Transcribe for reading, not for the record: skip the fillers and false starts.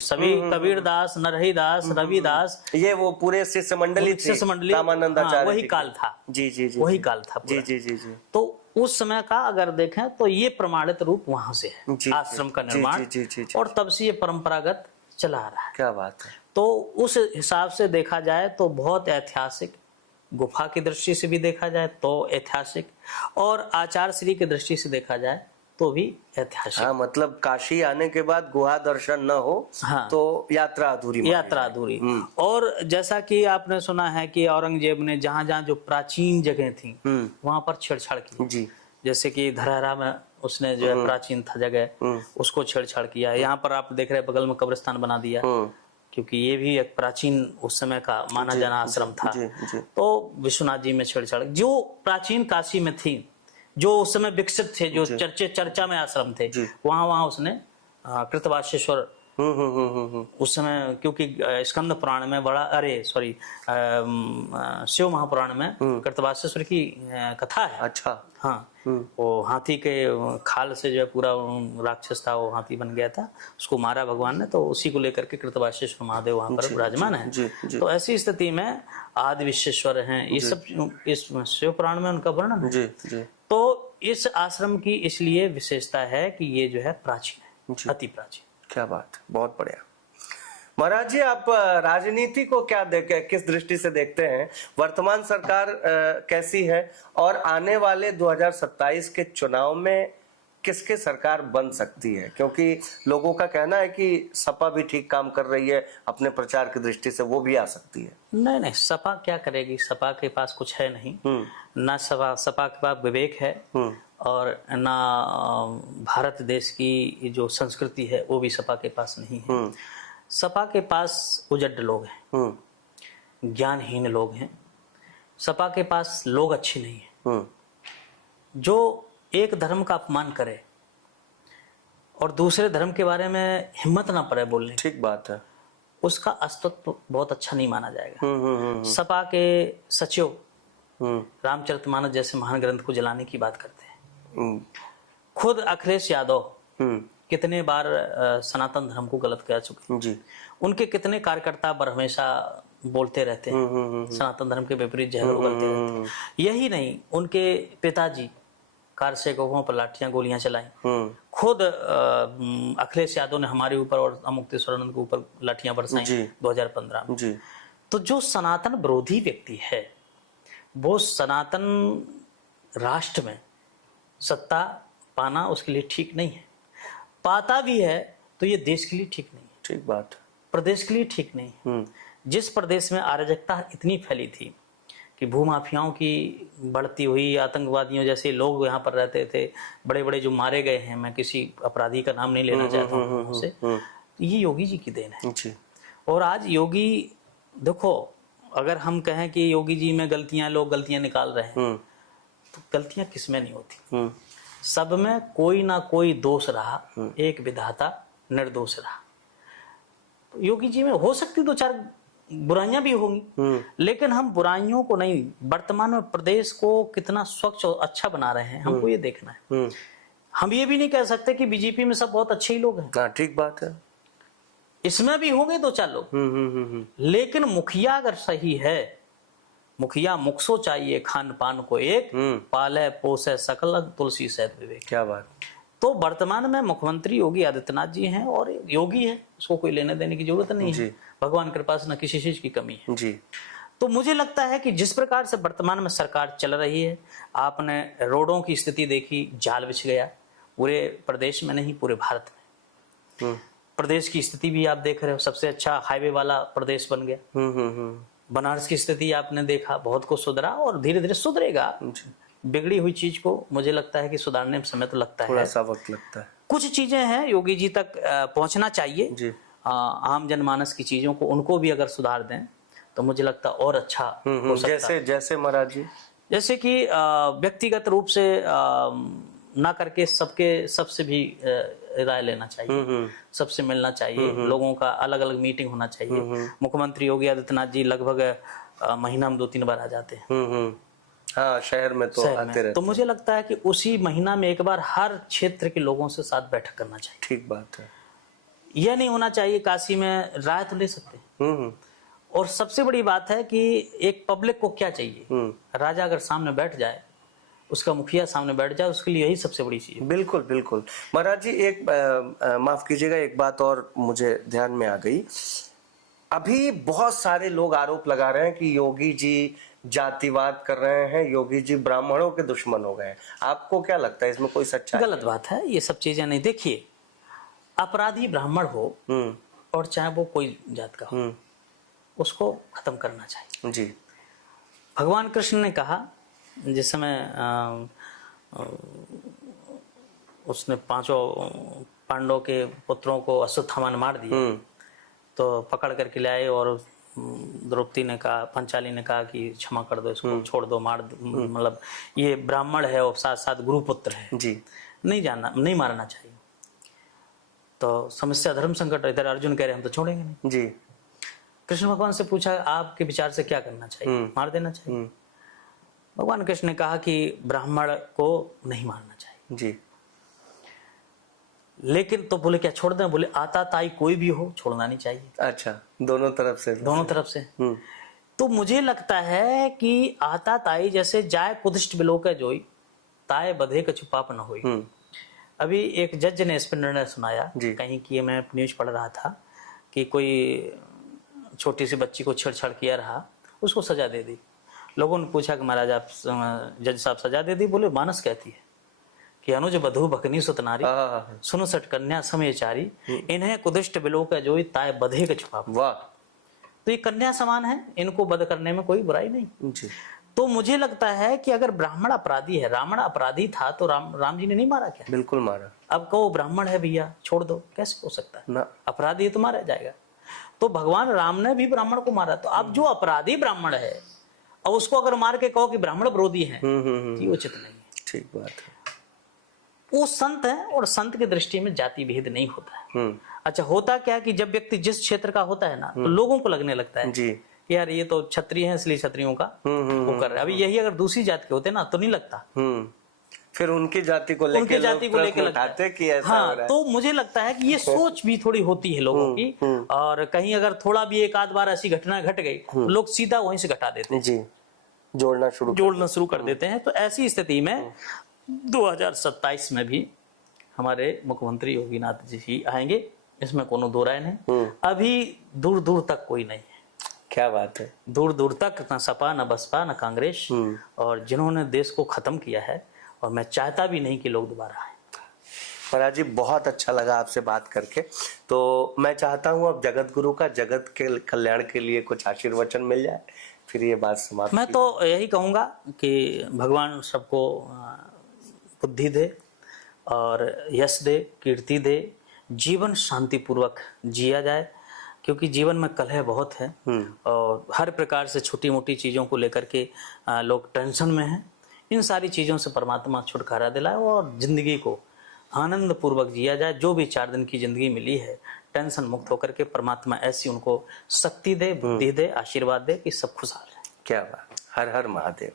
सभी कबीरदास, नरहरिदास, रविदास, ये वो पूरे शिष्य मंडली थी, रामानंदाचार्य वही काल था। जी जी जी, वही काल था जी जी जी जी। तो उस समय का अगर देखें तो ये प्रमाणित रूप वहां से है, आश्रम का निर्माण, और तब से ये परंपरागत चला आ रहा है। क्या बात है। तो उस हिसाब से देखा जाए तो बहुत ऐतिहासिक, गुफा की दृष्टि से भी देखा जाए तो ऐतिहासिक, और आचार श्री की दृष्टि से देखा जाए तो भी ऐतिहासिक। हाँ, मतलब काशी आने के बाद गुहा दर्शन न हो तो यात्रा अधूरी, यात्रा अधूरी। और जैसा कि आपने सुना है कि औरंगजेब ने जहाँ जहाँ जो प्राचीन जगह थी वहां पर छेड़छाड़ की जी। जैसे कि धरहरा में उसने जो है प्राचीन था जगह, उसको छेड़छाड़ किया। यहाँ पर आप देख रहे हैं बगल में कब्रिस्तान बना दिया, क्योंकि ये भी एक प्राचीन उस समय का माना जाना आश्रम था। तो विश्वनाथ जी में छेड़छाड़, जो प्राचीन काशी में थी, जो उस समय विकसित थे, जो चर्चा में आश्रम थे, वहां उसने कृतवासेश्वर उस समय, क्योंकि स्कंद पुराण में शिव महापुराण में कृतवासेश्वर की कथा है। अच्छा। हाँ, वो हाथी के खाल से जो है पूरा राक्षस था, वो हाथी बन गया था, उसको मारा भगवान ने, तो उसी को लेकर के कृतवासेश्वर महादेव वहां पर विराजमान है। तो ऐसी स्थिति में आदि विश्वेश्वर हैं, ये सब इस शिव पुराण में उनका वर्णन है। तो इस आश्रम की इसलिए विशेषता है कि ये जो है प्राचीन है, अति प्राचीन। क्या बात, बहुत बढ़िया। महाराज जी, आप राजनीति को क्या किस दृष्टि से देखते हैं? वर्तमान सरकार कैसी है, और आने वाले 2027 के चुनाव में किसके सरकार बन सकती है? क्योंकि लोगों का कहना है कि सपा भी ठीक काम कर रही है, अपने प्रचार की दृष्टि से वो भी आ सकती है। नहीं नहीं, सपा क्या करेगी? सपा के पास कुछ है नहीं, ना सपा के पास विवेक है, और ना भारत देश की जो संस्कृति है वो भी सपा के पास नहीं है। सपा के पास उजड़ लोग हैं, ज्ञानहीन लोग हैं। सपा के पास लोग अच्छे नहीं हैं। जो एक धर्म का अपमान करे और दूसरे धर्म के बारे में हिम्मत ना पड़े बोलने, ठीक बात है, उसका अस्तित्व बहुत अच्छा नहीं माना जाएगा। सपा के सचिव रामचरितमानस जैसे महान ग्रंथ को जलाने की बात करते हैं। खुद अखिलेश यादव कितने बार सनातन धर्म को गलत कह चुके जी। उनके कितने कार्यकर्ता बर हमेशा बोलते रहते हैं सनातन धर्म के विपरीत जहर उगलते रहते हैं। यही नहीं, उनके पिताजी कार से गोहों पर लाठियां गोलियां चलाई। खुद अखिलेश यादव ने हमारे ऊपर और अमुक्तेश्वरानंद के ऊपर लाठियां बरसाई 2015 में जी। तो जो सनातन विरोधी व्यक्ति है वो सनातन राष्ट्र में सत्ता पाना उसके लिए ठीक नहीं है। पाता भी है तो ये देश के लिए ठीक नहीं है। ठीक बात। प्रदेश के लिए ठीक नहीं है। जिस प्रदेश में अराजकता इतनी फैली थी कि भूमाफियाओं की बढ़ती हुई, आतंकवादियों जैसे लोग यहाँ पर रहते थे, बड़े बड़े जो मारे गए हैं, मैं किसी अपराधी का नाम नहीं लेना चाहता हूँ उनसे, ये योगी जी की देन है जी। और आज योगी, देखो अगर हम कहें कि योगी जी में गलतियां, लोग गलतियां निकाल रहे हैं, तो गलतियां किसमें नहीं होती, सब में कोई ना कोई दोष रहा, एक विधाता निर्दोष रहा। तो योगी जी में हो सकती दो चार बुराइयां भी होंगी, लेकिन हम बुराइयों को नहीं, वर्तमान में प्रदेश को कितना स्वच्छ और अच्छा बना रहे हैं हमको ये देखना है। हम ये भी नहीं कह सकते कि बीजेपी में सब बहुत अच्छे ही लोग हैं। ठीक बात है, इसमें भी होंगे दो चार लोग, लेकिन मुखिया अगर सही है, मुखिया मुखसो चाहिए खान पान को एक, पाले पोसे सकल तुलसी सहित विवेक। क्या बात। तो वर्तमान में मुख्यमंत्री योगी आदित्यनाथ जी हैं, और योगी है, उसको कोई लेने देने की जरूरत नहीं है, भगवान कृपा से न किसी चीज की कमी है जी। तो मुझे लगता है कि जिस प्रकार से वर्तमान में सरकार चल रही है, आपने रोडों की स्थिति देखी, जाल बिछ गया, पूरे प्रदेश में नहीं पूरे भारत में। प्रदेश की स्थिति भी आप देख रहे हो, सबसे अच्छा हाईवे वाला प्रदेश बन गया। बनारस की स्थिति आपने देखा, बहुत कुछ सुधरा और धीरे धीरे सुधरेगा। बिगड़ी हुई चीज को मुझे लगता है कि सुधारने में समय तो लगता है, थोड़ा सा वक्त लगता है। कुछ चीजें हैं योगी जी तक पहुंचना चाहिए जी। आम जनमानस की चीजों को, उनको भी अगर सुधार दें तो मुझे लगता और अच्छा हो सकता। जैसे महाराज जी, जैसे कि व्यक्तिगत रूप से ना करके सबसे भी राय लेना चाहिए, सबसे मिलना चाहिए, लोगों का अलग अलग मीटिंग होना चाहिए। मुख्यमंत्री योगी आदित्यनाथ जी लगभग महीना में 2-3 बार आ जाते हैं। हाँ, शहर में तो आते रहते। तो मुझे लगता है कि उसी महीना में एक बार हर क्षेत्र के लोगों से साथ बैठक करना चाहिए। ठीक बात है। यह नहीं होना चाहिए काशी में राय तो ले सकते हैं। और सबसे बड़ी बात है कि एक पब्लिक को क्या चाहिए, राजा अगर सामने बैठ जाए, उसका मुखिया सामने बैठ जाए, उसके लिए यही सबसे बड़ी चीज है। बिल्कुल बिल्कुल। महाराज जी एक माफ कीजिएगा, एक बात और मुझे ध्यान में आ गई। अभी बहुत सारे लोग आरोप लगा रहे हैं कि योगी जी जातिवाद कर रहे हैं, योगी जी ब्राह्मणों के दुश्मन हो गए। आपको क्या लगता है इसमें कोई सच्चाई? गलत बात है, ये सब चीजें नहीं। देखिए, अपराधी ब्राह्मण हो और चाहे वो कोई जात का हो, उसको खत्म करना चाहिए जी। भगवान कृष्ण ने कहा, जिस समय उसने 5 पांडवों के पुत्रों को अश्वत्थामा ने मार दिया, तो पकड़ करके लाए और द्रौपदी ने कहा, पंचाली ने कहा कि क्षमा कर दो इसको, छोड़ दो, मार दो, मतलब ये ब्राह्मण है और साथ साथ गुरुपुत्र है जी, नहीं मारना चाहिए। तो समस्या धर्म संकट, इधर अर्जुन कह रहे हम तो छोड़ेंगे नहीं जी। कृष्ण भगवान से पूछा आपके विचार से क्या करना चाहिए, मार देना चाहिए? भगवान कृष्ण ने कहा कि ब्राह्मण को नहीं मारना चाहिए जी। लेकिन तो बोले क्या छोड़ दें? बोले आता ताई कोई भी हो, छोड़ना नहीं चाहिए। अच्छा, दोनों तरफ से? दोनों तरफ से। तो मुझे लगता है कि आता ताई जैसे जाय कुदिष्ट बिलोक जोई, ताय बधे कछु पाप न होई। अभी एक जज ने इस पर निर्णय सुनाया कहीं कि मैं न्यूज पढ़ रहा था कि कोई छोटी सी बच्ची को छेड़छाड़ किया रहा, उसको सजा दे दी। लोगों ने पूछा कि महाराज आप जज साहब सजा दे दी? बोले मानस कहती है कि अनुज बधु भकनी सुत नारी, सुनो सट कन्या समय चारी, इन्हें कुदिष्ट बिलोक जोई, ताय बधे कछु पाप। वाह। तो ये कन्या समान है, इनको वध करने में कोई बुराई नहीं जी। तो मुझे लगता है कि अगर ब्राह्मण अपराधी है, रावण अपराधी था तो राम जी ने नहीं मारा क्या? बिल्कुल मारा। अब कहो ब्राह्मण है भैया छोड़ दो, कैसे हो सकता है ना? अपराधी है तो मारा जाएगा। तो भगवान राम ने भी ब्राह्मण को मारा। तो अब जो अपराधी ब्राह्मण है और उसको अगर मार के कहो कि ब्राह्मण विरोधी है, ये उचित नहीं है। ठीक बात है। वो संत है और संत की दृष्टि में जाति भेद नहीं होता है। अच्छा, होता क्या कि जब व्यक्ति जिस क्षेत्र का होता है ना, तो लोगों को लगने लगता है जी यार ये तो क्षत्रिय है इसलिए क्षत्रियों का वो कर रहे हैं। अभी यही अगर दूसरी जाति के होते ना तो नहीं लगता, फिर उनकी जाति को लेकर लगता है कि ऐसा हो रहा है। तो मुझे लगता है कि ये सोच भी थोड़ी होती है लोगों की, और कहीं अगर थोड़ा भी एक आध बार ऐसी घटना घट गई तो लोग सीधा वहीं से घटा देते हैं जी, जोड़ना शुरू कर देते हैं। तो ऐसी स्थिति में 2027 में भी हमारे मुख्यमंत्री योगी नाथ जी आएंगे, इसमें कोनो दो राय नहीं। अभी दूर दूर तक कोई नहीं है। क्या बात है। दूर दूर तक न सपा न बसपा न कांग्रेस, और जिन्होंने देश को खत्म किया है, और मैं चाहता भी नहीं कि लोग दोबारा आए। महाराज जी बहुत अच्छा लगा आपसे बात करके। तो मैं चाहता हूँ अब जगत गुरु का जगत के कल्याण के लिए कुछ आशीर्वचन मिल जाए, फिर ये बात समाप्त। मैं तो यही कहूंगा कि भगवान सबको बुद्धि दे और यश दे, कीर्ति दे, जीवन शांति पूर्वक जिया जाए, क्योंकि जीवन में कलह बहुत है और हर प्रकार से छोटी मोटी चीजों को लेकर के लोग टेंशन में हैं। इन सारी चीजों से परमात्मा छुटकारा दिलाए और जिंदगी को आनंद पूर्वक जिया जाए। जो भी 4 दिन की जिंदगी मिली है टेंशन मुक्त होकर के परमात्मा ऐसी उनको शक्ति दे, बुद्धि दे, आशीर्वाद दे कि सब खुशहाल है। क्या बात। हर हर महादेव।